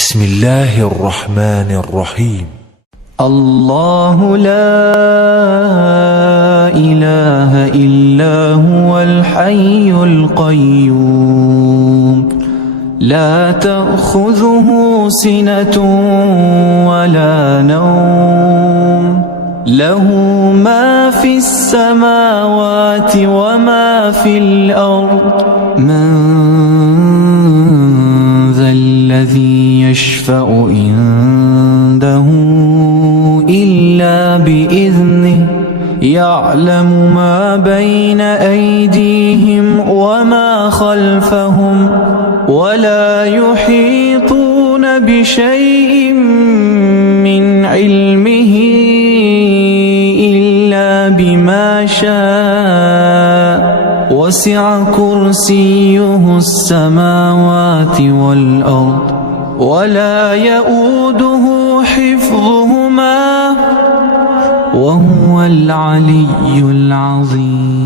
بسم الله الرحمن الرحيم. الله لا إله إلا هو الحي القيوم لا تأخذه سنة ولا نوم له ما في السماوات وما في الأرض من ذا الذي يشفع عنده إلا بإذنه يعلم ما بين أيديهم وما خلفهم ولا يحيطون بشيء من علمه إلا بما شاء وسع كرسيه السماوات والأرض ولا يؤوده حفظهما وهو العلي العظيم.